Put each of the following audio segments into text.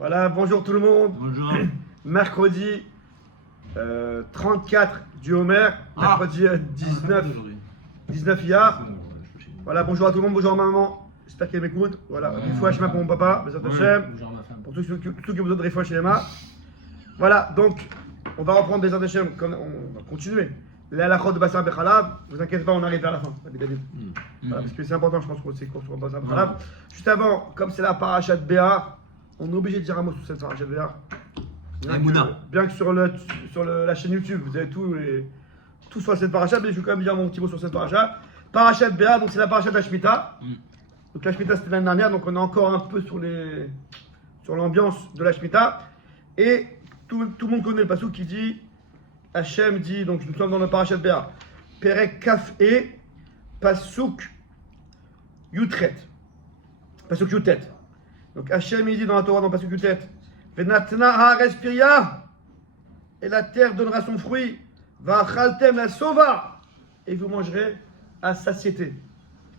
Voilà, bonjour tout le monde. Bonjour. Mercredi 34 du Homer, mercredi 19 Iyar. Voilà, bonjour à tout le monde, bonjour à ma maman. J'espère qu'elle m'écoute. Voilà, des fois je pour mon papa, Bezat Hashem. Bonjour à ma femme. Pour tous ceux qui ont besoin de réfouach chez Emma. Voilà, donc on va reprendre Bezat Hashem, on va continuer. Les halachot de Basar Bechalab, vous inquiétez pas, on arrive vers la fin. Voilà, parce que c'est important, je pense qu'on sait qu'on sur Basar Bechalab. Juste avant, comme c'est la parachat de Béar, on est obligé de dire un mot sur cette parachat de Béar. Bien que sur la chaîne YouTube, vous avez tout sur cette parachat, mais je vais quand même dire mon petit mot sur cette parachat. Parachat de Béar, donc c'est la parachat de la Shemitah. Donc la Shemitah c'était l'année dernière, donc on est encore un peu sur l'ambiance de la Shemitah. Et tout le monde connaît le passouk qui dit, Hachem dit, donc nous sommes dans le parachat de Béar, Perek Kaf E, passouk Yutret. Passouk Yutet. Donc Hachem il dit dans la Torah, dans le passouk Yutet, Venatna haaretz pirya, et la terre donnera son fruit, Va'achaltem la sova, et vous mangerez à satiété.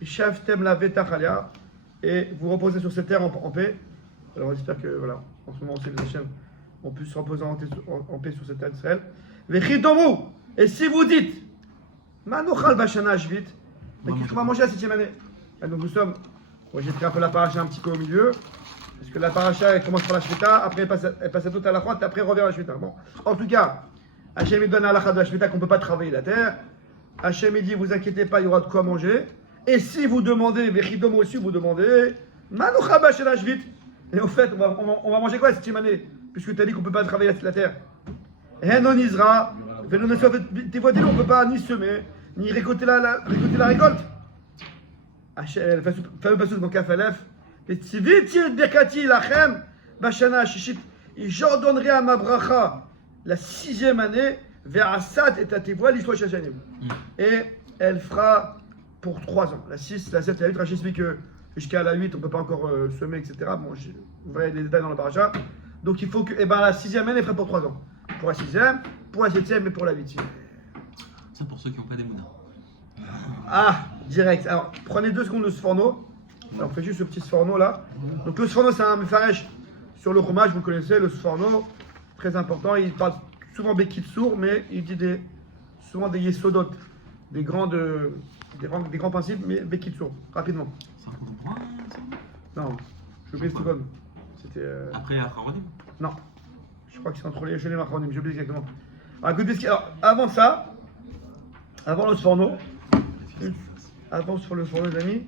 Shavtem la vetachalia, et vous reposez sur cette terre en paix. Alors j'espère que voilà, en ce moment c'est les Hachem, on puisse se reposer en paix sur cette terre d'Israël. Vechidomu, et si vous dites, Manochal bashana shvit, mais qu'est-ce qu'on va manger la 7e année? Et donc nous sommes, moi j'ai pris un peu la paracha un petit peu au milieu, parce que la paracha elle commence par la Shemitah, après elle passe à toute à la croix, après elle revient à la Shemitah. Bon, en tout cas, Hachem il donne à la de la Shemitah qu'on ne peut pas travailler la terre. Hachem il dit, vous inquiétez pas, il y aura de quoi manger. Et si vous demandez, Vechidomu aussi vous demandez, Manochal bashana shvit, et au fait, on va manger quoi la 7e année? Puisque tu as dit qu'on ne peut pas travailler la terre. Henon Isra, on ne peut pas ni semer, ni récolter la récolte. Le fameux passage dans Kafalef, j'ordonnerai à ma bracha la 6e année vers Assad et à tes voiles, et elle fera pour 3 ans. La 6, la 7 et la 8, Rachid explique que jusqu'à la 8, on ne peut pas encore semer, etc. Bon, vous voyez les détails dans la paracha. Donc il faut que la 6e année, elle fera pour 3 ans. Pour la 6e, pour la 7e et pour la 8e. Ça pour ceux qui n'ont pas des moudins. Ah, direct. Alors, prenez 2 secondes de sforno. Alors, on fait juste ce petit sforno là. Donc, le sforno, c'est un mefaresh sur le fromage, vous connaissez. Le sforno, très important. Il parle souvent bekitsour, mais il dit souvent des yesodot, des grands principes, mais bekitsour, rapidement. C'est un point. Non, je oublié ce seconde. C'était. Après Acharonim. Non. Je crois que c'est entre les Yechonim et Acharonim, j'ai oublié exactement. Alors, avant ça, avant le sforno, avant sur le sforno, les amis.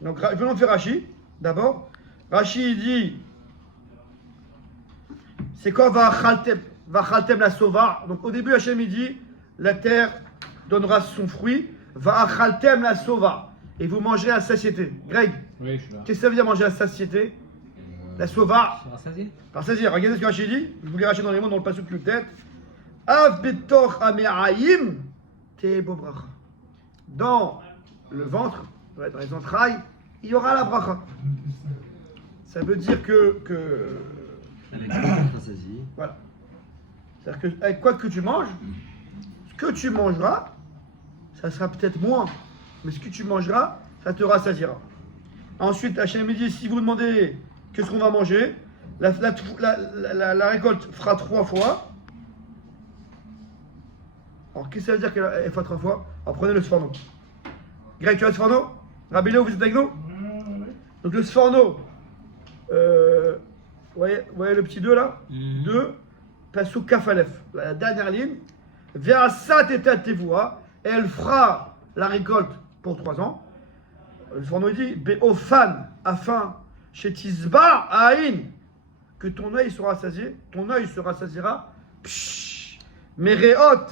Donc, venons faire Rashi, d'abord. Rashi, il dit, c'est quoi Va'achaltem la sova? Donc, au début, Hachem, il dit, la terre donnera son fruit. Va'achaltem la sova. Et vous mangerez à satiété. Greg, oui, je suis là. Qu'est-ce que ça veut dire manger à satiété? La sova. Par Par regardez ce que Rachid dit. Je vous l'ai racheté dans les mots dans le passage plus tête. Av betor ame'aim te'bo bracha. Dans le ventre, dans les entrailles, il y aura la bracha. Ça veut dire que voilà. C'est-à-dire que avec quoi que tu manges, ce que tu mangeras, ça sera peut-être moins, mais ce que tu mangeras, ça te rassasiera. Ensuite, Hachem me dit, si vous demandez qu'est-ce qu'on va manger, la récolte fera 3 fois. Alors, qu'est-ce que ça veut dire qu'elle fera 3 fois? Alors, prenez le sforno. Greg, tu as le sforno? Rabbi Léo, vous êtes avec nous? Donc, le sforno, vous voyez le petit 2 là? 2, passouk kafalef, la dernière ligne. Vers Sat et Tevoa, elle fera la récolte pour 3 ans. Le sforno dit, Be'ofan, afin, chez Tizba, Aïn, que ton œil sera rassasié, ton œil se rassasiera, Mereot,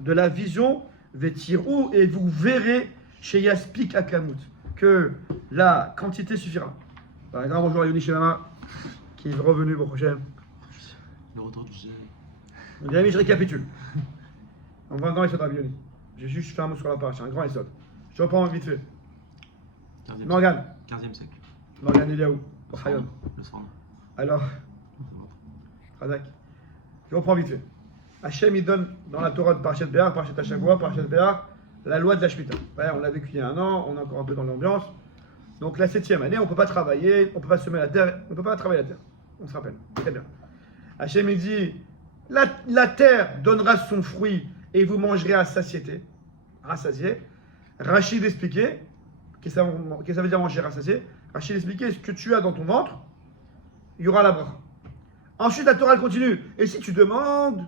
de la vision, Vetirou, et vous verrez chez Yaspik Akamut, que la quantité suffira. Un grand bonjour à Yoni Shemama, qui est revenu pour prochain. Le retour du G. Mes amis, je récapitule. On va un grand essai de Yoni. J'ai juste fait un mot sur la page, un grand essai. Je reprends vite fait. Morgane. 15e siècle. Morgane Eliaou. Le sang. Alors, Radak. Je reprends vite fait. Hachem, il donne dans la Torah de Parashat Béar, Parashat Hashavua, Parashat Béar, la loi de la Shemitah. Ouais, on l'a vécu il y a 1 an, on est encore un peu dans l'ambiance. Donc la 7e année, on ne peut pas travailler, on ne peut pas semer la terre, on ne peut pas travailler la terre. On se rappelle. Très bien. Hachem il dit, la terre donnera son fruit et vous mangerez à satiété, rassasié. Rachid expliquait, qu'est-ce que ça veut dire manger rassasié? Rachid expliquait, ce que tu as dans ton ventre, il y aura la bracha. Ensuite, la Torah elle continue. Et si tu demandes,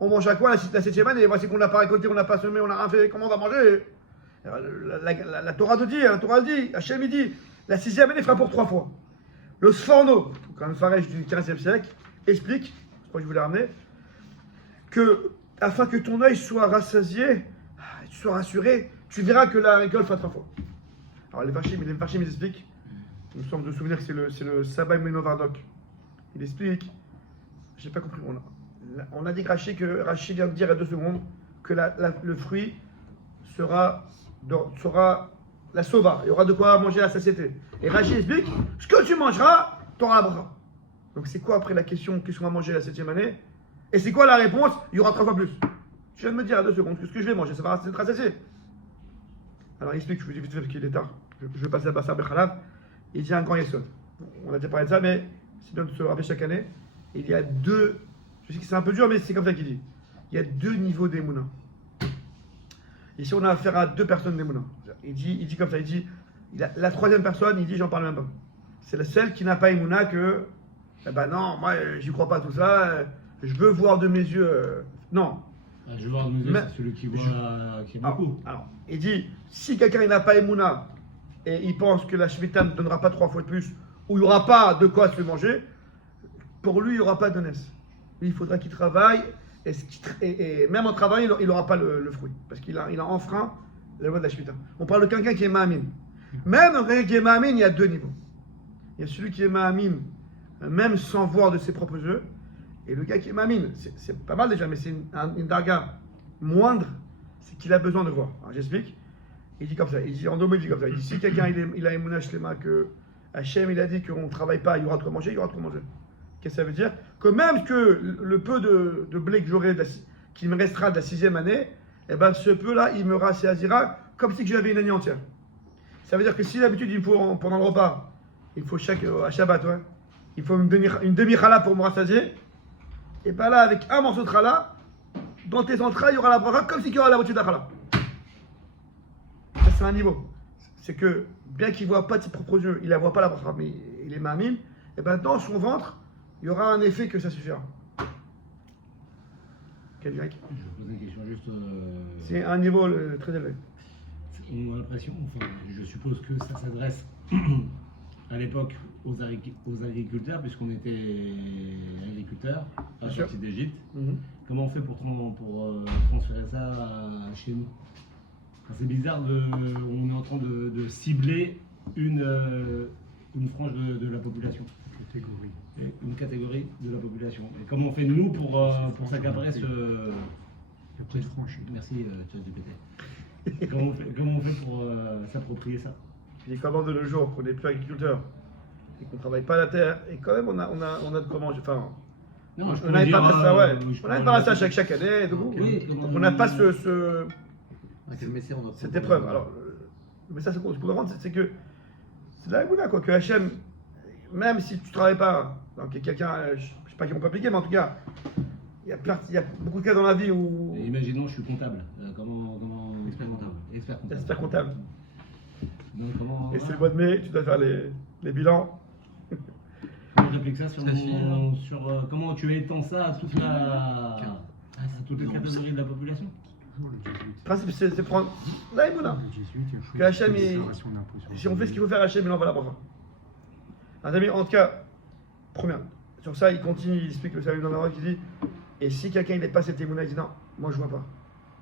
on mange à quoi la 7e année? Voici qu'on n'a pas récolté, on n'a pas semé, on n'a rien fait, comment on va manger? La Torah te dit, Hachem il dit, la 6e année fera pour 3 fois. Le Sforno, un Farej du 15e siècle, explique, c'est pourquoi je voulais ramener, que afin que ton œil soit rassasié, tu sois rassuré, tu verras que la récolte fera 3 fois. Alors les Farshim ils expliquent, il me semble de souvenir que c'est le Sabbaï Menovardok. Il explique, j'ai pas compris, on a dit que Rachid vient de dire à 2 secondes que le fruit sera la sova, il y aura de quoi manger à la satiété. Et Rachid explique, ce que tu mangeras, tu auras la bracha. Donc c'est quoi après la question, qu'est-ce qu'on va manger la 7e année? Et c'est quoi la réponse? Il y aura 3 fois plus. Tu viens de me dire à 2 secondes que ce que je vais manger, ça va être rassasié. Alors il explique, je vous dis vite fait parce qu'il est tard, je vais passer à Bassar Bechalav, il dit un grand yesod. On a déjà parlé de ça, mais c'est bien de se le rappeler chaque année. Il y a 2, je sais que c'est un peu dur, mais c'est comme ça qu'il dit. Il y a 2 niveaux d'Emouna. Ici, on a affaire à 2 personnes d'Emouna. Il dit comme ça, la 3e personne, il dit, j'en parle même pas. C'est celle qui n'a pas Emouna que, eh ben non, moi, j'y crois pas à tout ça, je veux voir de mes yeux, non. Je veux voir de mes yeux, c'est celui qui voit, qui est beaucoup. Alors, il dit, si quelqu'un n'a pas Emouna, et il pense que la Shemitah ne donnera pas 3 fois de plus, ou il n'y aura pas de quoi se faire manger, pour lui, il n'y aura pas de nes. Lui, il faudra qu'il travaille, et même en travaillant, il n'aura pas le fruit, parce qu'il a enfreint la loi de la Shemitah. On parle de quelqu'un qui est Ma'amin. Même dans quelqu'un qui est Ma'amin, il y a 2 niveaux. Il y a celui qui est Ma'amin, même sans voir de ses propres yeux, et le gars qui est Ma'amin, c'est pas mal déjà, mais c'est une darga moindre, c'est qu'il a besoin de voir. Alors j'explique. Il dit comme ça, il dit en 2 mots, il dit comme ça. Il dit si quelqu'un il a Emouna Shlema que Hachem il a dit qu'on ne travaille pas, il y aura trop manger, il y aura trop manger. Qu'est-ce que ça veut dire? Que même que le peu de blé que j'aurai, qui me restera de la 6e année, eh ben ce peu-là, il me rassasiera comme si j'avais une année entière. Ça veut dire que si d'habitude il me faut pendant le repas, il faut à Shabbat, ouais, il faut une demi-chala pour me rassasier, et bien là, avec un morceau de chala, dans tes entrailles, il y aura la bracha comme si il y aura la moitié de la chala. Ça, c'est un niveau. C'est que, bien qu'il ne voit pas de ses propres yeux, il ne la voit pas la bracha, mais il est ma'amim, et bien dans son ventre, il y aura un effet que ça suffira. Quel grec? Je vais poser une question juste. C'est un niveau très élevé. On a l'impression, enfin, je suppose que ça s'adresse à l'époque aux agriculteurs, puisqu'on était agriculteurs à la sortie d'Égypte. Comment on fait pour transférer ça chez nous? Enfin, c'est bizarre, on est en train de cibler une frange de la population. Une catégorie de la population. Et comment on fait nous pour s'accaparer ce... Merci, ChatGPT. Comment on fait pour s'approprier ça? Puis comment de nos jours qu'on n'est plus agriculteur et qu'on ne travaille pas la terre, et quand même on a de quoi manger. Enfin, non, on n'arrive pas à ça, ouais. On n'arrive pas à ça chaque année, oui, on n'a pas cette épreuve. Alors, mais ça, ce qu'on doit rendre, c'est que c'est de la goula, quoi. Que Hachem, même si tu ne travailles pas, donc quelqu'un, je ne sais pas qui vont appliquer, mais en tout cas, il y a beaucoup de cas dans la vie où. Et imaginons, je suis comptable. Expert comptable. Donc, et c'est le mois de mai, tu dois faire les bilans. Comment on réplique ça sur comment tu étends ça à toutes les catégories de la population? Le principe, c'est prendre la Emouna. Que Hachem, si on fait ce qu'il faut faire, Hachem, il envoie la bracha. En tout cas, première. Sur ça, il continue, il explique le salut dans la qui dit, et si quelqu'un il n'est pas cette Emouna, il dit non, moi je vois pas.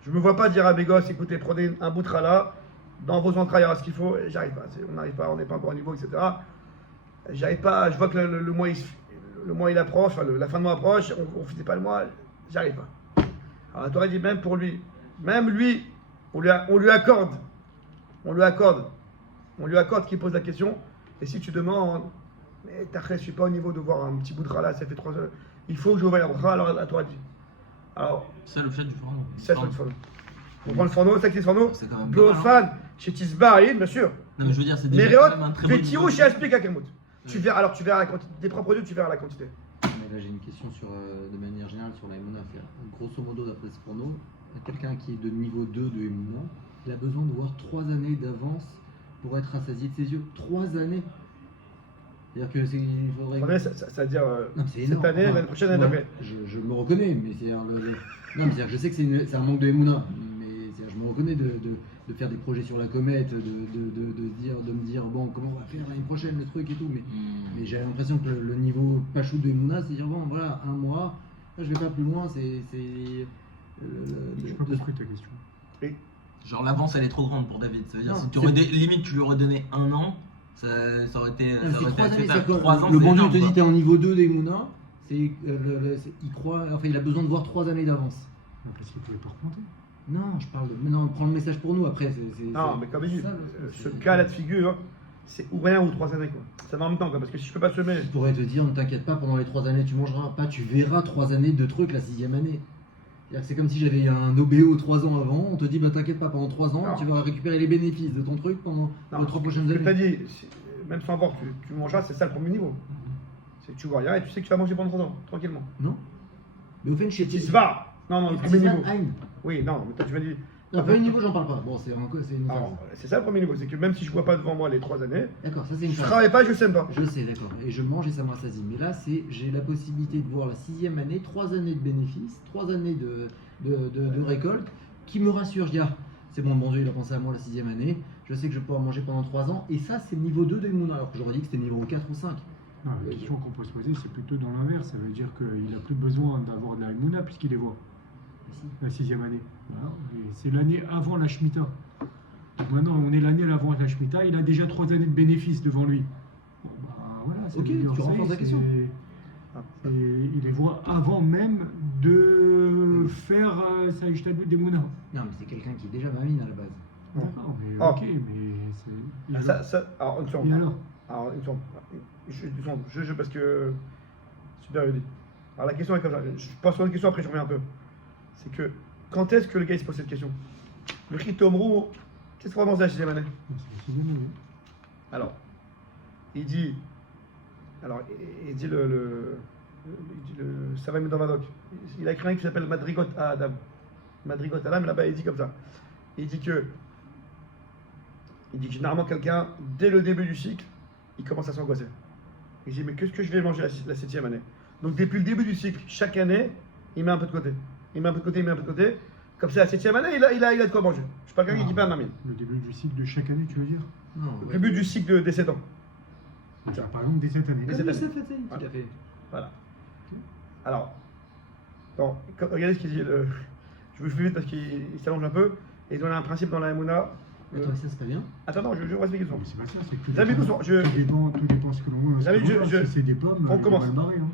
Je me vois pas dire à mes gosses, écoutez, prenez un bout de chala, dans vos entrailles, il y aura ce qu'il faut, et j'arrive pas. On n'arrive pas, on n'est pas encore au niveau, etc. J'arrive pas, je vois que le mois il approche, enfin, la fin de mois approche, on ne finit pas le mois, j'arrive pas. Alors la Torah dit même pour lui, même lui, on lui accorde qu'il pose la question, et si tu demandes, mais t'as je suis pas au niveau de voir un petit bout de chala, ça fait 3 heures, il faut que je voie la bracha, alors la Torah dit. Alors, c'est le fait du fourneau. C'est le fourneau. On prend le fourneau, c'est qui le fourneau? C'est quand même Bleu pas mal, fan, Chez Tisbaïd, bien sûr. Non, mais je veux dire, c'est Mais déjà Réot, quand même un très bon Vétiro niveau. chez Aspik à Kelmout. Tu verras, alors tu verras la quantité, des propres yeux, tu verras la quantité. Mais là, j'ai une question sur, de manière générale sur la Emouna. Grosso modo, d'après ce chrono, quelqu'un qui est de niveau 2 de Emouna, il a besoin de voir 3 années d'avance pour être rassasié de ses yeux. 3 années. C'est-à-dire que il faudrait. Attendez, ça veut dire Non, c'est cette énorme. année, Enfin, l'année prochaine, l'année moi, d'après. je me reconnais, mais c'est-à-dire non, mais c'est-à-dire que je sais que c'est un manque de Emouna, mais c'est-à-dire, je me reconnais de faire des projets sur la comète, de me dire bon comment on va faire l'année prochaine le truc et tout, mais j'ai l'impression que le niveau Pachou de Emouna, c'est dire bon voilà un mois, là je vais pas plus loin, J'ai pas compris ta question. Genre l'avance elle est trop grande pour David. Ça veut dire Non, si tu aurais limite tu lui aurais donné 1 an, ça aurait été. Non, mais c'est 3 années, acceptable. c'est-à-dire que 3 ans, le c'est bon Dieu énorme, te dit quoi. t'es en niveau 2 d'Emouna, il croit, enfin il a besoin de voir 3 années d'avance. Non, parce qu'il pouvait pas remonter. Non, je parle de. Mais non, prends le message pour nous après. Non, mais comme il dit, ça, ce cas-là de figure, c'est ou rien ou 3 années quoi. Ça va en même temps quoi, parce que si je peux pas semer. Je pourrais te dire, ne t'inquiète pas, pendant les 3 années, tu mangeras pas, tu verras 3 années de trucs la 6e année. C'est-à-dire que c'est comme si j'avais un OBO 3 ans avant, on te dit, bah t'inquiète pas, pendant 3 ans, Non. tu vas récupérer les bénéfices de ton truc pendant Non, les 3 prochaines Ce que tu as années. dit, même sans voir, tu mangeras, c'est ça le premier niveau. C'est que tu vois rien et tu sais que tu vas manger pendant 3 ans, tranquillement. Non. Mais au fait, chez Tisva. Non, non, le premier niveau. Hein. Oui, non, mais toi tu m'as dit. Non, premier niveau, j'en parle pas. Bon, c'est une phase. Alors, c'est ça le premier niveau, c'est que même si je vois pas devant moi les 3 années, D'accord, ça c'est une je phase. travaille pas, je sème pas. Je sais, d'accord. Et je mange et ça me rassasie. Mais là, j'ai la possibilité de voir la 6e année, 3 années de bénéfices, 3 années de récolte, qui me rassure. Je dis, ah, c'est bon, le bon Dieu, il a pensé à moi la 6e année. Je sais que je vais pouvoir manger pendant 3 ans. Et ça, c'est le niveau 2 des Mouna, alors que j'aurais dit que c'était niveau 4 ou 5. Non, la question qu'on peut se poser, c'est plutôt dans l'inverse. Ça veut dire qu'il n'a plus besoin d'avoir de la Emouna puisqu'il les voit. La 6e année. Voilà. Et c'est l'année avant la Shemitah. Donc maintenant, on est l'année avant la Shemitah. Il a déjà 3 années de bénéfices devant lui. Bon, bah, voilà, ça Ok, veut dire, tu ça y renforces est, la question. et il les voit avant même de faire sa Ishtadlut des Mouna. Non, mais c'est quelqu'un qui est déjà mamine à la base. D'accord, mais Ah. ok, mais c'est. Ah, alors, une seconde. Et alors Alors, une seconde. Parce que. Super dit. Alors, la question est comme ça. Je passe sur une question, après je reviens un peu. C'est que, quand est-ce que le gars il se pose cette question? Le Chitomrou, qu'est-ce qu'on va manger la 6e année? C'est bien, oui. Alors, il dit. Alors, il dit il dit le Savami dans Madoc. Il a écrit un livre qui s'appelle Madrigot à Adam. Madrigot à Adam, là-bas, il dit comme ça. Il dit que généralement, quelqu'un, dès le début du cycle, il commence à s'angoisser. Il dit, mais qu'est-ce que je vais manger la 7e année? Donc, depuis le début du cycle, chaque année, il met un peu de côté. Il met un peu de côté, il met un peu de côté. Comme c'est la 7e année, il a de quoi manger. Je suis pas quelqu'un qui perd ma mine. Le début du cycle de chaque année, tu veux dire Non, Le ouais. début du cycle des 7 ans. Par exemple, dès cette année. Dès Comme cette Youssef année. Hatzaï, tout à fait. Voilà. Alors, regardez ce qu'il dit. Je vous fais vite parce qu'il s'allonge un peu. Et il donne un principe dans la Mouna. Attends, ça c'est pas bien. Attends, non, je vais expliquer Non, doucement. mais c'est pas ça, c'est que tout Les amis, doucement, tout dépend ce que l'on mange. Les amis, Si c'est des pommes, on il commence. va le barrer, hein.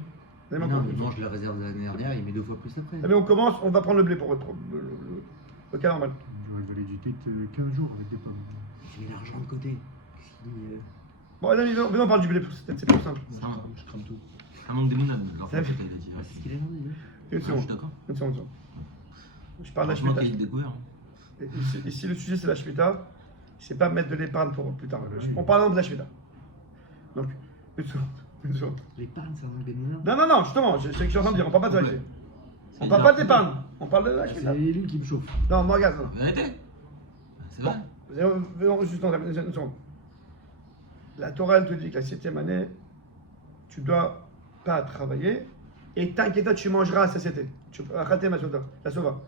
Les amis, Non, mais il mange de la réserve de l'année dernière, il met 2 fois plus après. on commence, on va prendre le blé pour le cas normal. Il va veller 15 jours avec des pommes. Il met l'argent de côté. Bon, les amis, venons, on parle du blé, c'est plus simple. C'est un- Je crame tout. un manque d'émouna de leur Ça fait, fait- il a dit. C'est ce qu'il a demandé. Une Ah, je suis seconde, d'accord. une seconde. Je parle de la Franchement, Shemitah. qu'il est découvert. Et si le sujet c'est la Shemitah, c'est pas mettre de l'épargne pour plus tard. On parle de la Shemitah. Donc, une seconde. L'épargne, c'est un manque d'émouna. Non, justement, c'est ce que je suis en train de dire, on parle pas de ça ici. On parle pas d'épargne, on parle de la Shemitah. C'est lui qui me chauffe. Non, moi, regarde, non. Vérité. C'est Bon, vrai. juste une seconde. La Torah, elle te dit que la 7e année, tu dois pas travailler et t'inquiète pas, tu mangeras à satiété. Tu peux rater la sauva.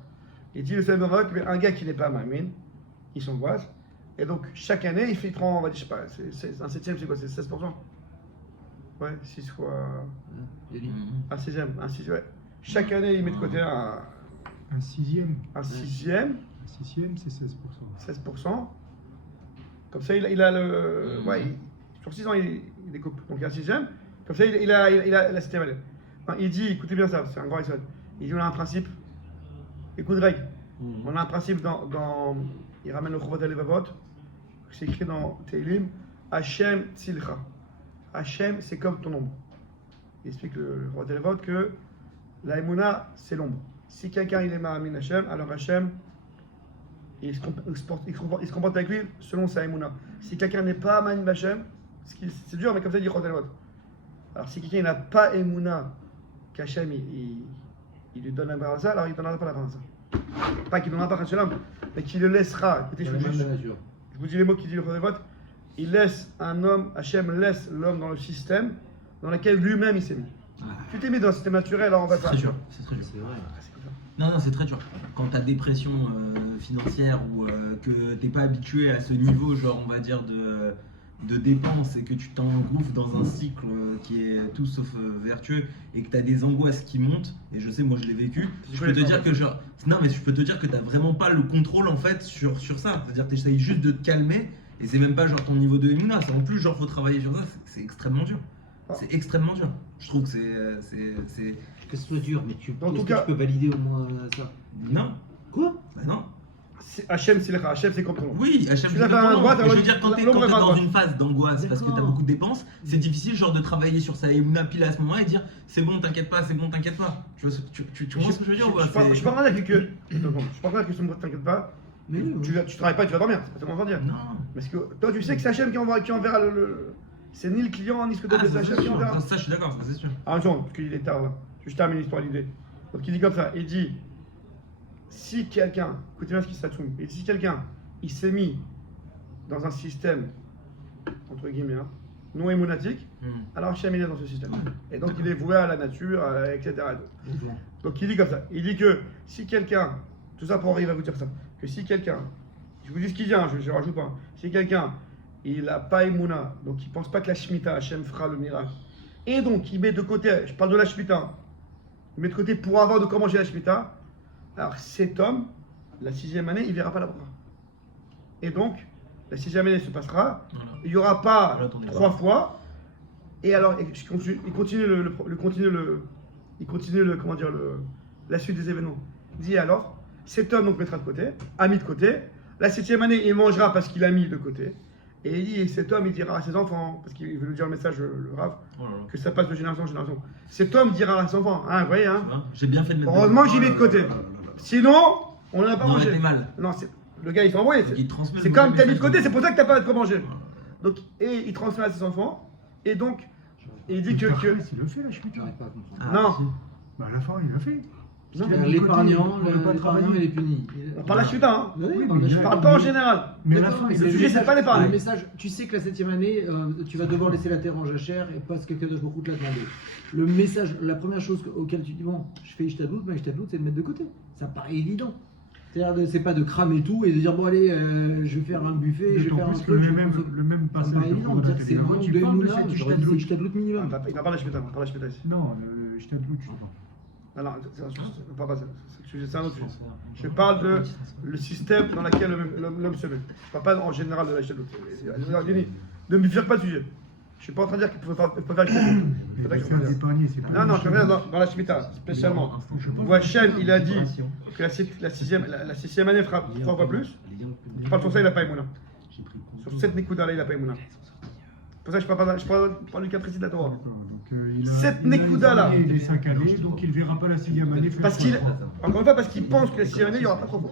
Il dit le Seigneur un gars qui n'est pas mamine, il s'angoisse. Et donc, chaque année, il prend, on va dire, je sais pas, c'est un 7e, c'est quoi? C'est 16%? Ouais, 6 fois. Il a dit. Un 6e, ouais. Chaque année, il met de côté Un sixième. un 6e. Un sixième, c'est 16%. 16%. Comme ça, il a le. Ouais, sur 6 ans, il découpe. Donc il y a un 6e. Comme ça, il a la 7e année. Enfin, il dit, écoutez bien ça, c'est un grand Israël. Il dit, on a un principe. Écoute, Greg, on a un principe dans il ramène le Chovat Alevavot. C'est écrit dans Teilim Hachem Tzilcha. Hachem, c'est comme ton ombre. Il explique le Chovat Alevavot que la Emouna, c'est l'ombre. Si quelqu'un il est Ma'amin Hachem, alors Hachem, et il se comporte avec lui selon sa émouna. Si quelqu'un n'est pas Manim Bachem, c'est dur, mais comme ça il dit Chotel Vot. Alors si quelqu'un n'a pas émouna, qu'Hachem il lui donne un parassa, alors il ne donnera pas la parassa. Pas qu'il ne donnera pas Hachem, mais qu'il le laissera. Écoutez, C'est la même de la nature. je vous dis les mots qu'il dit le Chotel Vot. Il laisse un homme, Hachem laisse l'homme dans le système dans lequel lui-même il s'est mis. Tu t'es mis dans un système naturel, alors on va C'est pas. très dur. C'est très dur. C'est vrai. Non, c'est très dur. Quand t'as des pressions financières ou que t'es pas habitué à ce niveau, genre on va dire de dépenses et que tu t'engouffres dans un cycle qui est tout sauf vertueux et que t'as des angoisses qui montent, et je sais, moi je l'ai vécu, je peux te dire que genre. Non, mais je peux te dire que t'as vraiment pas le contrôle en fait sur ça. C'est-à-dire que t'essayes juste de te calmer et c'est même pas genre ton niveau de Emouna, c'est en plus genre faut travailler sur ça, c'est extrêmement dur. C'est extrêmement dur. Je trouve que c'est. Que ce soit dur, mais En tout est-ce cas- que tu peux valider au moins ça? Non. Quoi? Bah non. Hachem, c'est le Hachem, c'est comme ton nom. Oui, à chaque Tu l'as fait à droite, je veux dire, quand t'es l'ombre est à dans droite. une phase d'angoisse parce que t'as D'accord. beaucoup de dépenses, c'est difficile genre de travailler sur sa Emouna pile à ce moment-là et dire c'est bon, t'inquiète pas, c'est bon, t'inquiète pas. Tu vois, tu vois ce que je veux dire ou pas? Je suis pas en train de dire que. Je suis pas en train de dire que t'inquiète pas. Mais oui, Tu travailles pas et tu vas dormir, c'est pas ce qu'on va dire. Non. Parce que toi, tu sais que c'est Hachem qui enverra le. C'est ni le client, ni ce que Ah, tu c'est ça, Hachem qui enverra. ça, je suis d'accord, ça c'est sûr. Ah, attends, parce qu'il est tard là. Je termine l'histoire, l'idée. Donc il dit comme ça, il dit si quelqu'un, écoutez bien ce qu'il s'assume, il dit si quelqu'un, il s'est mis dans un système, entre guillemets, hein, non émonatique, alors Hachem il est dans ce système. Et donc il est voué à la nature, etc. Donc il dit comme ça, il dit que si quelqu'un, tout ça pour arriver à vous dire ça, que si quelqu'un, je vous dis ce qu'il dit, hein, je rajoute pas, hein, si quelqu'un, il n'a pas émouna, donc il pense pas que la Shemitah, Hachem fera le miracle, et donc il met de côté, je parle de la Shemitah, il met de côté pour avoir de comment j'ai la Shemitah, alors cet homme, la 6e année, il verra pas la bracha. Et donc, la 6e année se passera, Voilà. il n'y aura pas Voilà ton 3 fois, et alors il continue comment dire, la suite des événements. Il dit alors, cet homme donc mettra de côté, a mis de côté, la 7e année il mangera parce qu'il a mis de côté, et il dit, et cet homme il dira à ses enfants, parce qu'il veut lui dire le message, le Rav, Oh là là. que ça passe de génération en génération. Cet homme dira à ses enfants, hein, vous voyez, hein, Tu vois, j'ai bien fait de mettre. heureusement que j'ai mis de côté. Sinon, on n'en a pas Non, mangé. mais t'es mal. Non, le gars il s'est envoyé. Il transmet C'est le comme mauvais t'as mis de côté, message. c'est pour ça que t'as pas de quoi manger. Donc, et il transmet à ses enfants, et donc, il dit que. Il le fait la Shemitah. J'arrive pas à comprendre. Ah, Non. si. Bah à la fin, il l'a fait. Non, Parce qu'il a mis de côté, L'épargnant, il veut pas travailler. il est puni. On parle de la chute, hein. Oui, Oui, on parle de mais la Je parle pas en général. Mais à la D'accord, fin, mais il le le sujet, fait. c'est pas l'épargne. Le message, tu sais que la 7e année, tu vas devoir laisser la terre en jachère et parce que Kadosh Baruch Hu te l'a demandé. Le message, la première chose auquel tu dis, bon, je fais Ishtadlout, mais Ishtadlout, c'est de mettre de côté. Ça paraît évident. C'est-à-dire, c'est pas de cramer tout et de dire, bon, allez, je vais faire un buffet, je vais D'autant faire un plus que truc. je le vais même, faire un truc. le même Ça me passage paraît de évident. Prodat C'est et vraiment tu de parles de Emouna, cette j'aurais dit c'est Ishtadlout. Ishtadlout minimum. Il va pas de la chute, on parle de la chute ici. Non, Ishtadlout, je sais pas. Non, on parle pas de ça. C'est un autre sujet. Je parle de le système dans lequel l'homme se met. Je parle pas en général de la chute. Ne me vire pas le sujet. Je suis pas en train de dire qu'il ne faut pas faire la chute. C'est ça Il que je faut veux dire. d'épargner, c'est pas Non, non, je Ishtadlout. reviens dans la Shemitah, spécialement. Je pense Où Hachem, il a dit que la 6e année fera 3 fois plus. Je parle sur ça, il n'a pas Emouna. Sur 7 Nekuda, là, il n'a pas Emouna. C'est pour ça que je parle du cas précis de la Torah. D'accord, donc il a Cette il a Nekuda, là. épargné les 5 années, donc il ne verra pas la 6e année. faire Parce qu'il, ça. encore une fois, parce qu'il pense que la 6e année, il n'y aura pas 3 fois.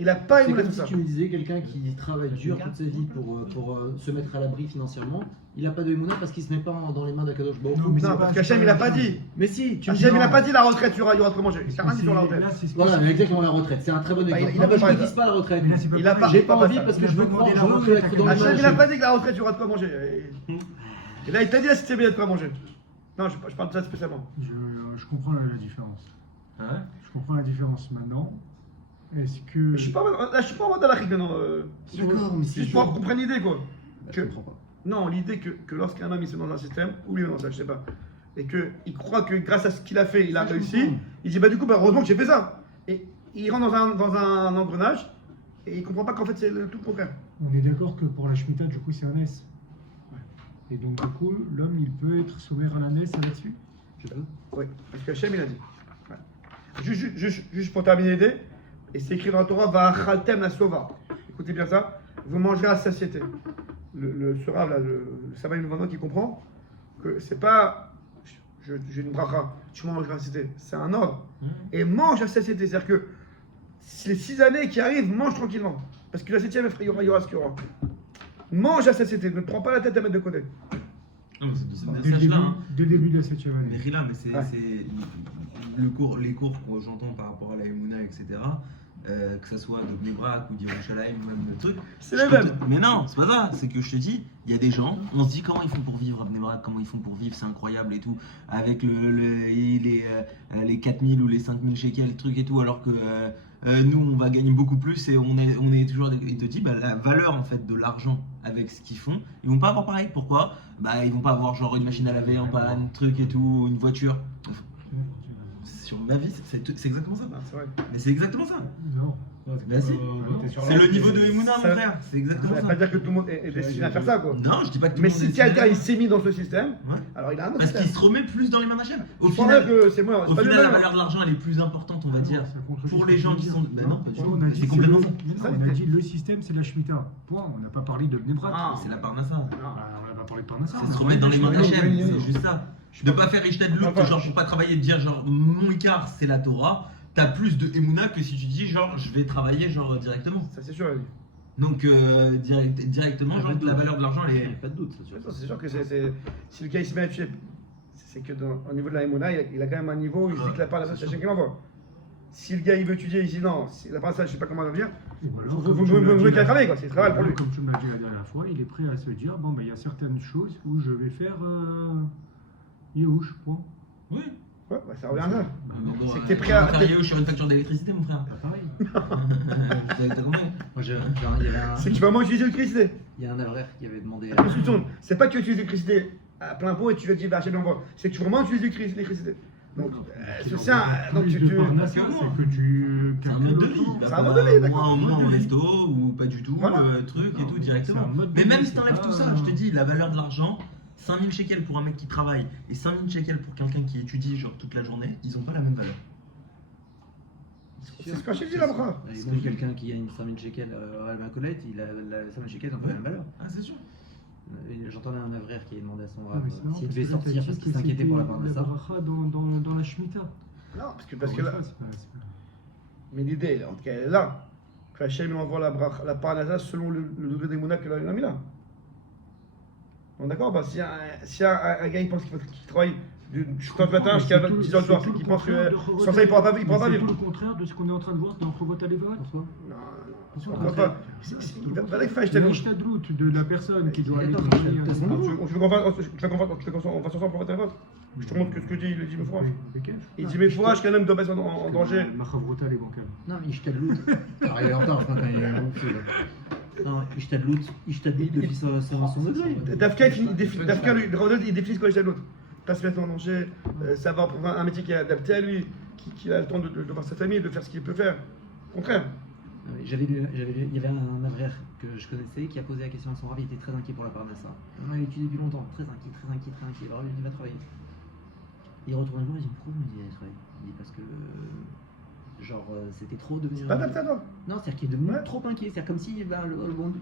Il n'a pas C'est Emouna comme sur si ça. tu me disais quelqu'un qui travaille dur toute sa vie pour se mettre à l'abri financièrement, il n'a pas de Emouna parce qu'il se met pas dans les mains d'Akadosh Baruch Hu. Non, mais Non, parce qu'Hachem, il n'a pas dit. Mais si, tu me Hachem, dis. il n'a pas dit la retraite, il y aura de quoi manger. Il n'a rien dit sur la retraite. Là, c'est Voilà, mais spécifique. exactement la retraite. C'est un très bon Bah, exemple. il a Non, pas mais je parlé ne de dis pas la retraite. Mais là, c'est pas Il a pareil. pas- J'ai pas pas envie ça. parce Il que a je pas veux demandé croire, la je veux retraite être à dans le Hachem, il n'a marché. pas dit que la retraite, il y aura de quoi manger. Et là, il t'a dit la 6e année, il y a de quoi manger. Non, je parle de ça spécialement. Je comprends la différence. Ah ouais. Je comprends la différence maintenant. Est-ce que. Mais je suis pas en mode d'Alachik maintenant. D'accord, mais c'est Juste pour qu'on prenne l'idée, quoi. Je comprends pas. Non, l'idée que lorsqu'un homme il se met dans un système, ou lui dans ça, je sais pas, et qu'il croit que grâce à ce qu'il a fait, il a Ça, je réussi, comprends. il dit bah du coup, bah, heureusement que j'ai fait ça. Et il rentre dans un engrenage, et il comprend pas qu'en fait c'est tout le contraire. On est d'accord que pour la Shemitah, du coup, c'est un S. Et donc, du coup, l'homme, il peut être soumis à la NES là-dessus. Je peux. Oui, parce que Hachem il a dit. Ouais. Juste pour terminer l'idée, et c'est écrit dans la Torah, va chaltem la sova. Écoutez bien ça, vous mangerez à satiété. Ce rave là, le Samaï Nouvano qui comprend que c'est pas j'ai une bracha, tu manges à satiété, c'est un ordre. Et mange à satiété, c'est-à-dire que les 6 années qui arrivent, mange tranquillement. Parce que la 7ème, il y aura ce qu'il y aura. Mange à cette ne te prends pas la tête à mettre de côté. Non, mais c'est de ce Dès le message-là. début, Hein. dès le début de la 7ème Mais année. Rila, mais c'est Ouais. les cours que j'entends par rapport à la Emouna, etc. Que ça soit de Bnei Brak ou d'Yerushalayim ou même le truc. C'est je les peux mêmes. te- Mais non, c'est pas ça. C'est que je te dis, il y a des gens, on se dit comment ils font pour vivre à Bnei Brak, comment ils font pour vivre, c'est incroyable et tout. Avec les 4000 ou les 5000 shekels, truc et tout, alors que nous, on va gagner beaucoup plus et on est toujours. Il te dit, bah, la valeur en fait de l'argent avec ce qu'ils font, ils vont pas avoir pareil. Pourquoi? Bah, ils vont pas avoir genre une machine à laver en panne, truc et tout, une voiture. Sur ma vie, c'est exactement ça. Ah, c'est vrai. Mais c'est exactement ça. Non. Bah si. C'est le niveau de Emouna, mon Ça- frère. C'est Ça exactement veut ça. pas dire que tout le monde est destiné à faire ça, quoi. Non, je dis pas que tout Mais le monde si est quelqu'un destiné. il s'est mis dans ce système, Ouais. alors il a un autre Parce qu'il système. se remet plus dans les mains d'Hachem. Au Je crois bien final, que c'est moi. au pas final, le la même. valeur de l'argent, elle est plus importante, on va dire. Ça contredit Pour ce les que gens tu qui dis. sont. Bah non, pas du Non, tout. on a dit C'est complètement faux. Non, on a dit le système c'est la Shemitah. Point. On n'a pas parlé de Bnei Brak. Ah. C'est la Parnassa. On n'a pas parlé de Parnassa. C'est se remettre dans les mains Oui, d'Hachem. oui, oui. C'est juste ça. De pas faire Ishtadlout, Enfin, genre pour pas travailler, de dire genre mon Icar c'est la Torah. T'as plus de Emouna que si tu dis genre je vais travailler genre directement. Ça, c'est sûr. Oui. Donc directement, genre la valeur de l'argent elle est. Pas de doute, c'est sûr. C'est sûr que si le gars il se met à tuer, c'est que au niveau de la Emouna, il a quand même un niveau où il se dit que la part de la c'est Hachem qui l'envoie. Si le gars il veut étudier, il dit non, si la part de ça, je sais pas comment elle va venir, Ou alors, vous comme voulez tu me l'as dit qu'il la- travaille, quoi. C'est le travail pour lui. Comme tu me l'as dit la dernière fois, il est prêt à se dire bon, ben, il y a certaines choses où je vais faire Yehush, point. Oui. Ouais, bah, ça revient à ça. Bah, Mais bon, C'est que t'es prêt à- faire Yehush sur une facture d'électricité, mon frère. pas pareil. T'as compris? Moi, il y avait un, C'est que tu vas moins utiliser l'électricité. il y a un avraire qui avait demandé. Parce que tu tournes. C'est pas que tu utilises l'électricité à plein pot et tu vas dire bah Hachem l'envoie. C'est que tu vraiment utilises l'électricité. Donc, c'est un. Donc tu. de Parnassa, c'est que tu. C'est un mode de vie. C'est un mode de vie, d'accord. Moi au resto ou pas du tout, Voilà. truc et Non, tout mais directement. c'est un mode de Mais vie, même si c'est t'enlèves pas- tout ça, je te dis, la valeur de l'argent, 5000 shekels pour un mec qui travaille et 5000 shekels pour quelqu'un qui étudie genre toute la journée, ils ont pas la même valeur. C'est ce que je t'ai dit là, bras. Et donc, quelqu'un qui gagne 5000 shekels à la Colette, il a la 5000 shekels n'a pas la même valeur. Ah, c'est sûr. J'entendais un avraire qui avait demandé à son Ah, rab mais c'est marrant, s'il parce devait que t'as sortir dit parce que qu'il s'inquiétait pour la c'était Parnassa. bracha dans la Shemitah. Non, parce que là. Encore une fois, c'est pas- Mais l'idée, en tout cas, elle est là. Que Hachem il envoie la parnasa selon le degré d'Emouna qu'il a mis là. Bon, d'accord, bah, si un gars il pense qu'il travaille du 7h du matin jusqu'à 10h du soir, c'est qu'il pense que sans ça il pourra pas C'est vivre. tout le contraire de ce qu'on est en train de voir dans Chovot Alevot. Non, Attention, on ne pas. Il va faire acheter C'est le. l'ishtadlout de la personne qui doit aller Attends, travailler. t'as son nom On va s'ensemble pour votre vote. Je te montre que ce que dit, il dit mes fourrages. Ok. Il dit mes fourrages qu'un homme doit pas être en danger. Ma chavrota, elle est bancale. Non, mais Ishtadlout. Alors, il est en retard, je crois, quand il est bon feu, là. Non, Ishtadlout depuis son degré. Dafka, il définit ce qu'on est l'autre. Pas se mettre en danger, savoir pour un métier qui est adapté à lui, qui a le temps de voir sa famille, de faire ce qu'il peut faire. Au contraire. Il y avait un avraire que je connaissais qui a posé la question à son rab, il était très inquiet pour la Parnassa. On l'a étudié depuis longtemps, très inquiet. Alors il va travailler. Il retourne le jour, il dit pourquoi vous me dites d'aller travailler? Il dit parce que c'était trop devenu. Pas adapté à toi. Non, c'est-à-dire qu'il est devenu Ouais. trop inquiet. C'est comme si le bon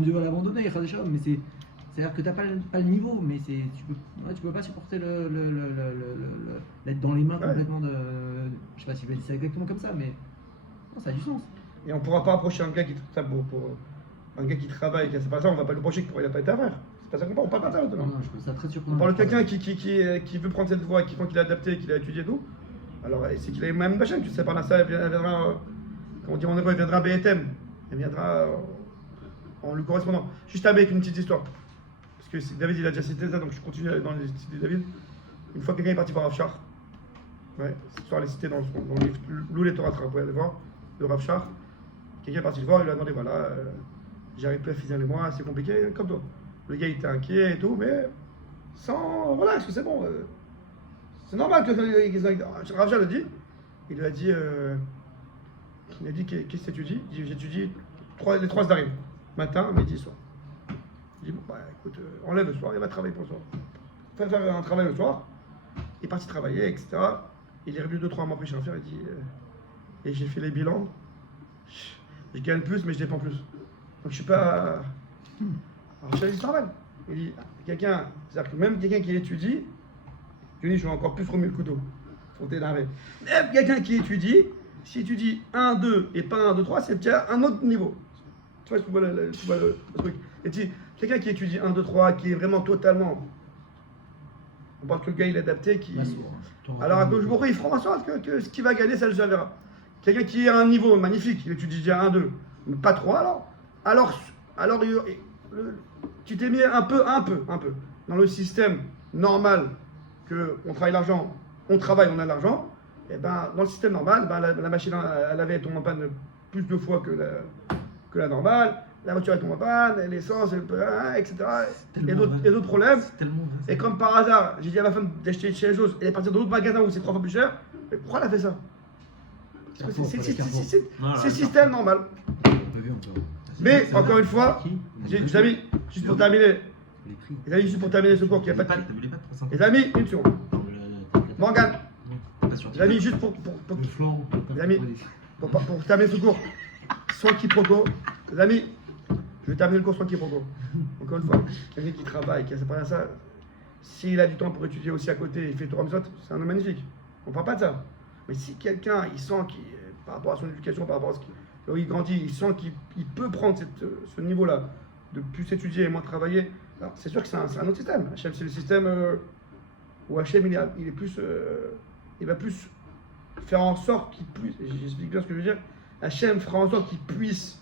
Dieu va l'abandonner, mais c'est-à-dire que tu n'as pas le niveau, mais tu peux pas supporter l'être dans les mains Ouais. complètement de. Je sais pas si je vais dire ça exactement comme ça, mais non, ça a du sens. Et on ne pourra pas approcher un gars qui un gars qui travaille, c'est pas ça, on va pas lui reprocher qu'il n'a pas été à faire. C'est pas ça qu'on parle, on parle pas de ça maintenant. Non, je trouve ça très surprenant. On parle de quelqu'un qui veut prendre cette voie, qui pense qu'il a adapté, qu'il a étudié et tout. Alors c'est qu'il a même pas chaîne, tu sais pas, là ça, elle viendra, comment on dit en hébreu, elle viendra BTM. Elle viendra en lui correspondant. Juste avec une petite histoire. Parce que David il a déjà cité ça, donc je continue dans les cités de David. Une fois quelqu'un est parti voir Rav Shach, ouais, cette histoire elle est citée dans le livre Lou les Torah, vous pouvez aller voir, de Rav Shach. Quelqu'un est parti le voir, il lui a demandé voilà, j'arrive plus à finir les mois, c'est compliqué, comme toi. Le gars il était inquiet et tout, mais sans relax, c'est bon. C'est normal que Rav Shach le dit. Il lui a dit, qu'est-ce que tu dis? Il dit j'étudie les 3 Sdarim, matin, midi, soir. Il dit bon bah écoute, enlève le soir, il va travailler pour le soir. Faire un travail le soir, il est parti travailler, etc. Il est revenu 2-3 mois après chez un frère, il dit et j'ai fait les bilans, je gagne plus mais je dépense plus. Donc je suis pas. Alors je suis normal. Il dit quelqu'un, c'est-à-dire que même quelqu'un qui étudie, je dis je vais encore plus remuer le couteau. Faut t'énerver. Même quelqu'un qui étudie, si tu dis 1, 2 et pas 1, 2, 3, c'est déjà un autre niveau. Tu vois le truc. Et quelqu'un qui étudie 1, 2, 3, qui est vraiment totalement. On parle que le gars il est adapté, qui. Alors à gauche, il fera en sorte que ce qu'il va gagner, ça le servira. Quelqu'un qui est à un niveau magnifique, il étudie déjà 1, 2, mais pas 3, alors tu t'es mis un peu dans le système normal que on travaille l'argent, on travaille, on a l'argent. Et ben dans le système normal, la machine à laver tombe en panne plus de fois que la normale. La voiture elle tombe en panne, l'essence, etc. Et d'autres problèmes. Et comme par hasard, j'ai dit à ma femme d'acheter chez les autres et de partir dans d'autres magasins où c'est 3 fois plus cher. Mais pourquoi elle a fait ça? Parce que c'est le système normal. Mais encore une fois, les amis, juste pour terminer, ce cours qui a pas de les amis, une seconde. Morgane, les amis, juste pour terminer ce cours, sans quiproquo, les amis, je vais terminer le cours sans quiproquo. Encore une fois, quelqu'un qui travaille, qui a séparé ça, s'il a du temps pour étudier aussi à côté, il fait Torah Mitzvot, c'est un homme magnifique. On ne parle pas de ça. Mais si quelqu'un, il sent qu'il, par rapport à son éducation, par rapport à là où il grandit, il sent qu'il peut prendre ce niveau-là, de plus étudier et moins travailler, alors c'est sûr que c'est un autre système. Hachem, c'est le système où Hachem, il est plus, il va plus faire en sorte qu'il puisse, et j'explique bien ce que je veux dire, Hachem fera en sorte qu'il puisse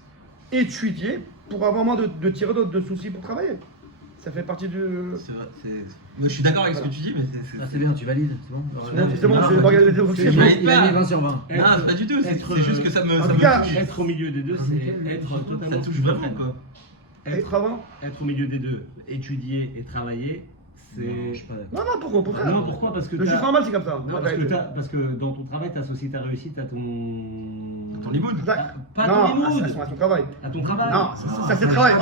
étudier pour avoir moins de tirer d'autres de soucis pour travailler. Ça fait partie du. C'est vrai, moi, je suis d'accord avec ce que tu dis, mais c'est bien, tu valides, c'est bon. C'est bon, je vais regarder les je valide pas. 20 sur 20. Non, c'est pas du tout, c'est juste que ça me. En tout cas, être au milieu des deux, c'est être totalement. Ça touche vraiment, quoi. Être au milieu des deux, étudier et travailler, c'est. Non, pourquoi? Non, pourquoi? Parce que. Le chiffre normal, c'est comme ça. Non, parce que dans ton travail, tu associes ta réussite à ton. Ton limoud. Pas ton limoud. À son travail. À ton travail. Non, ça c'est le travail.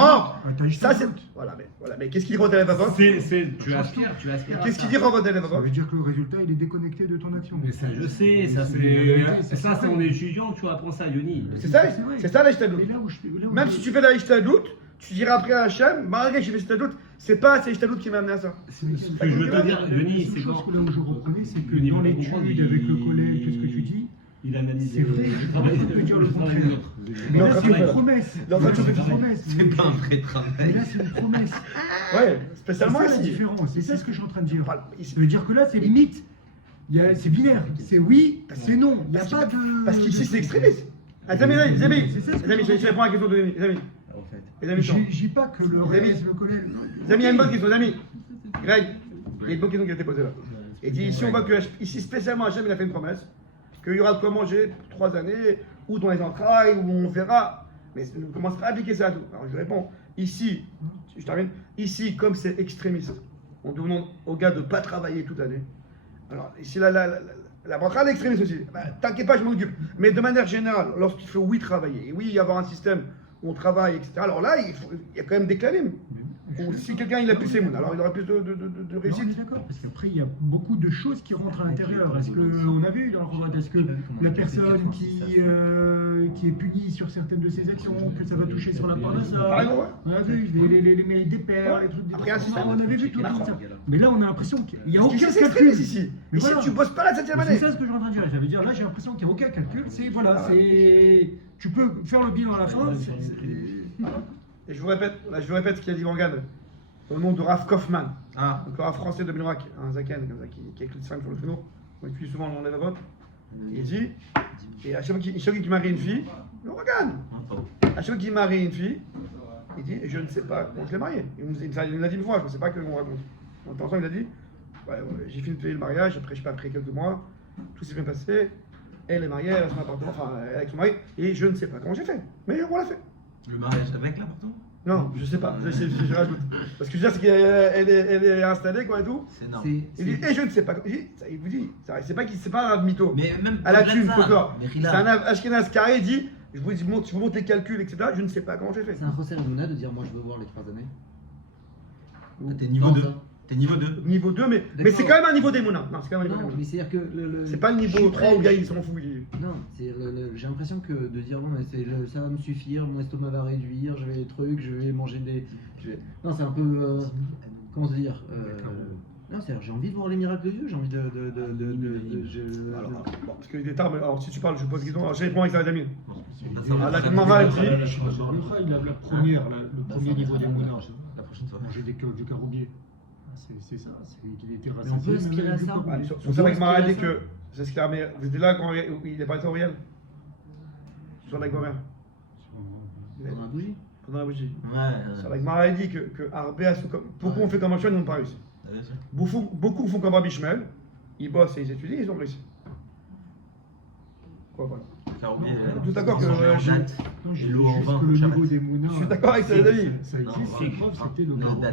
Ça c'est. Voilà, mais qu'est-ce qu'il dit quand t'es papa? Tu aspires. Qu'est-ce qu'il dit quand t'es papa? Ça veut dire que le résultat il est déconnecté de ton action. Mais ça, je sais, c'est on est étudiant, tu apprends ça, Yoni. C'est ça la Ishtadlout. Même si tu fais la Ishtadlout, tu diras après à Hachem, malgré que j'ai fait Ishtadlout, c'est pas cette Ishtadlout qui m'a amené à ça. Ce que je veux te dire, Yoni, c'est quand. Là où je reprenais, c'est que dans l'étude avec le collègue, qu'est-ce que tu dis? Il analyse. C'est vrai, je peux dire le contraire. Mais là, c'est une promesse. C'est pas un vrai travail. Mais là, c'est une promesse. Ouais, spécialement c'est ici. différent. C'est ça ce que je suis en train de dire. Ça veut dire que là, c'est limite. C'est binaire. C'est oui, c'est non. Il n'y a pas de. Parce qu'ici, c'est extrémiste. Les amis, je réponds à la question de les amis. Je dis pas que le reste, le collègue. Les amis, il y a une bonne question, les amis. Greg, il y a une bonne question qui a été posée là. Il dit ici, on voit que ici, spécialement, Hachem, il a fait une promesse. Qu'il y aura de quoi manger pour 3 années, ou dans les entrailles, où on verra. Mais on commence à appliquer ça à tout. Alors je réponds, ici, je termine, ici, comme c'est extrémiste, on demande aux gars de ne pas travailler toute l'année. Alors ici, la banque extrémiste aussi. T'inquiète pas, je m'en occupe. Mais de manière générale, lorsqu'il faut travailler, et y avoir un système où on travaille, etc. Alors là, il y a quand même des clanimes. Si quelqu'un il a plus ses mounes, alors il aura plus de réussite. Non, d'accord, parce qu'après il y a beaucoup de choses qui rentrent à l'intérieur. Est-ce qu'on a vu dans le roman, est-ce que la personne qui est punie sur certaines de ses actions, que ça va toucher sur la part de ça, on a vu les mérites des pères, les trucs des après un système, on avait vu tout ça. Mais là on a l'impression qu'il n'y a aucun calcul calcul ici. Mais si tu bosses pas la 7e année. C'est ça ce que je suis en train de dire. Ça veut dire là j'ai l'impression qu'il n'y a aucun calcul. C'est voilà, c'est tu peux faire le bilan à la fin. Et je vous répète ce qu'il a dit Morgan, au nom de Rav Kaufman, donc un français de Bilrak, un zaken comme ça, qui a écrit 5 sur le genou, on utilise souvent le nom de la vote. Il dit, et à chaque fois qu'il marie une fille, le regarde. À chaque fois qu'il marie une fille, il dit, je ne sais pas comment je l'ai mariée. Il nous l'a dit une fois, je ne sais pas que l'on raconte. En temps, il a dit, j'ai fini de payer le mariage, après quelques mois, tout s'est bien passé, elle est mariée, elle a son appartement, enfin avec son mari, et je ne sais pas comment j'ai fait, mais on l'a fait. Le mariage avec l'appartement? Non, je sais pas, je rajoute. Parce que je veux dire, c'est qu'elle est installée, quoi, et tout. C'est énorme. Il dit, et je ne sais pas. Il vous dit, c'est pas un mytho. Mais même à la thune, folklore. C'est un Ashkenaz carré, il dit, je vous montre les calculs, etc. Je ne sais pas comment j'ai fait. C'est un procès Mouna de dire, moi je veux voir les 3 années. T'es niveau 2. T'es niveau 2. Niveau 2, mais c'est quand même un niveau d'Emouna. Non, c'est quand même un niveau d'Emouna. C'est-à-dire que c'est pas le niveau 3 où le gars il s'en fout. Non, j'ai l'impression que de dire, bon, mais ça va me suffire, mon estomac va réduire, je vais manger des. Non, c'est un peu. Comment se dire Non, c'est-à-dire j'ai envie de voir les miracles de Dieu, j'ai envie de. Alors, bon, parce qu'il est tard, mais alors si tu parles, je pose question. Alors, je réponds avec Saladamine. La la Gemara, elle dit- La il a le premier niveau des Mouna. La prochaine fois. Manger du caroubier. C'est ça, il était Mais on peut aspirer à ça. Ouais, sur ça, avec Mara dit que c'est ce qu'il a. Mais vous étiez là quand il est parlé ça, Auriel? Sur la grand-mère. Dans la bougie. Pendant la bougie. Ouais. Sur la Gemara, il dit que Arbé a beaucoup ont fait comme un ils n'ont pas réussi. Beaucoup font comme Rabbi Shmuel, ils bossent et ils étudient, ils ont réussi. Quoi, voilà. Tout d'accord que J'ai l'eau en juste vin, que le Shabbat. niveau des Mouna. Je suis d'accord avec Saladin. Ça Non, existe, figue. la preuve, c'était le La caroubier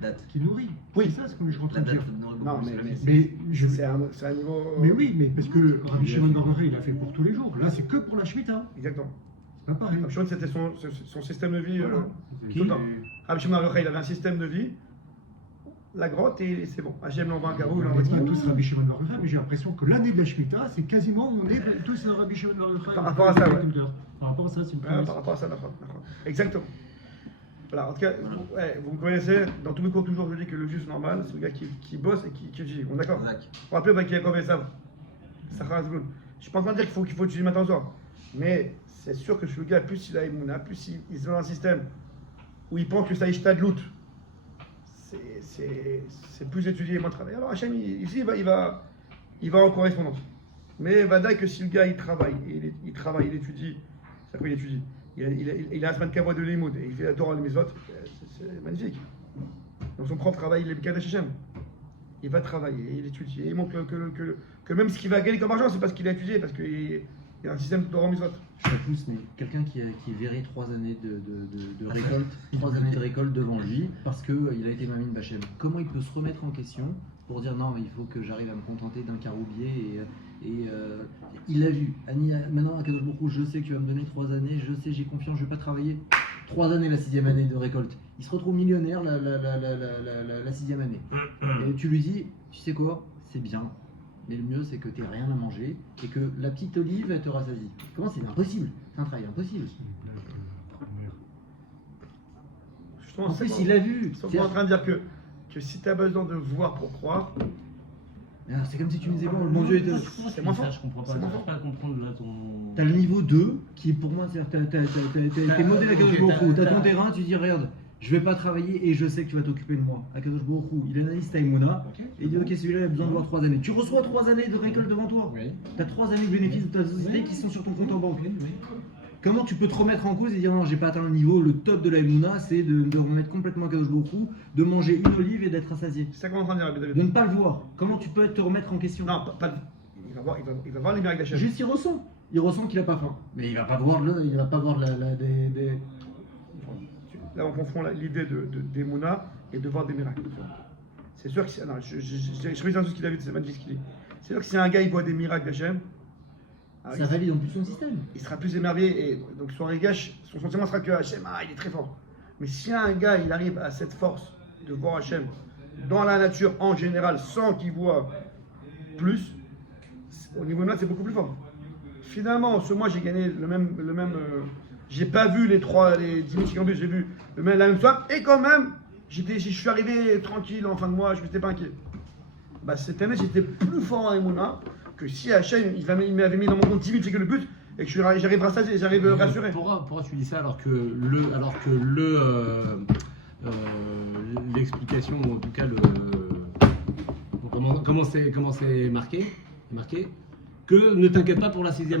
date. qui nourrit. Oui. C'est ça ce que je suis en train La de dire. date, Non, mais Mais c'est un niveau. Mais oui, mais parce que Rabbi Shimon Bar Yochai, il a fait pour tous les jours. Là, c'est que pour la Shemitah. Exactement. C'est pas pareil. Rabbi Shimon, c'était son système de vie. Qui tout le temps. Rabbi Shimon Bar Yochai, il avait un système de vie, la grotte et c'est bon. Hachem l'envoie un carreau, il On l'envoie est pas tout. tous Rabbi Shimon Bar Yochai, mais j'ai l'impression que l'année de la Shemitah, c'est quasiment, on est tous Rabbi Shimon Bar Yochai. Par rapport à ça, ouais. Par rapport à ça, c'est une Ouais, promesse. par rapport à ça, d'accord. Exactement. Voilà, en tout cas, ouais, vous me connaissez, dans tous mes cours, toujours, je dis que le juif normal, c'est le gars qui bosse et qui étudie. On est d'accord? Zach. Vous rappelez, bah, qui est comme ça. Sahara Zgoun. Je suis pas en train de dire qu'il faut étudier matin au soir. Mais c'est sûr que le gars, plus il a Emouna, plus il est dans un système où il pense que ça y est de loot. C'est plus étudié et moins travailler. Alors Hachem, ici, il va en correspondance. Mais Vada que si le gars il travaille, il étudie, c'est quoi il étudie? Il a un semaine de kavod de limoud et il fait la Torah de Mitzvot, c'est magnifique. Dans son propre travail, il est Kadesh Hachem. Il va travailler, il étudie, et il montre que même ce qu'il va gagner comme argent, c'est parce qu'il a étudié, parce qu'il y a un système de Torah Mitzvot. Je te pousse, mais quelqu'un qui verrait 3 années de récolte, 3 années de récolte devant lui, parce qu'il a été mamine Bachem, comment il peut se remettre en question pour dire non, mais il faut que j'arrive à me contenter d'un caroubier il l'a vu. Annie, maintenant à Kadosh Baruch Hu, je sais que tu vas me donner 3 années, je sais, j'ai confiance, je vais pas travailler. 3 années la 6e année de récolte. Il se retrouve millionnaire la 6e année. Et tu lui dis, tu sais quoi, c'est bien, mais le mieux c'est que tu n'aies rien à manger et que la petite olive elle te rassasie. Comment c'est impossible? C'est un travail impossible. Justement, En plus, il l'a vu. Ils sont pas en train de dire que si tu as besoin de voir pour croire, C'est comme si tu me disais, bon, le bon Dieu était. c'est moins fort. Je comprends pas. C'est moins J'arrive pas à comprendre là ton. T'as le niveau 2 qui pour moi, c'est-à-dire t'es modèle à Kadosh Baruch Hu. T'as ton terrain, tu dis, regarde, je vais pas travailler et je sais que tu vas t'occuper de moi. À Kadosh Baruch Hu, il analyse ta Emouna et il dit, ok, celui-là il a besoin de voir 3 années. Tu reçois 3 années de récolte devant toi. Oui. T'as 3 années de bénéfices de ta société qui sont sur ton compte en banque. Comment tu peux te remettre en cause et dire non, j'ai pas atteint le niveau, le top de la Emouna, c'est de remettre complètement à Kadosh Baruch Hu, de manger une olive et d'être rassasié. C'est ça qu'on est en train de dire, Rabbi De David. ne pas le voir. Comment tu peux te remettre en question? Non, il va voir les miracles d'Hachem. Juste il ressent qu'il a pas faim. Mais il va pas voir des. Là, on confond l'idée d'Emouna et de voir des miracles. C'est sûr que c'est. Non, je reviens sur ce qu'il a vu, c'est magnifique ce qu'il dit. C'est sûr que si un gars il voit des miracles d'Hachem, Ça valide en plus son système. il sera plus émerveillé et donc son régache, son sentiment sera que Hachem, il est très fort. Mais si un gars il arrive à cette force de voir Hachem dans la nature en général sans qu'il voit plus, au niveau de moi c'est beaucoup plus fort. Finalement, ce mois j'ai gagné le même j'ai pas vu les 10 000 kilomètres, j'ai vu la même somme et quand même je suis arrivé tranquille en fin de mois, je m'étais pas inquiet. Bah, cette année j'étais plus fort en Emouna que si Hachem il m'avait mis dans mon compte 10 000 c'est que le but et que j'arrive rassuré. Pourquoi tu dis ça alors que l'explication, ou en tout cas comment c'est marqué, que ne t'inquiète pas pour la 6e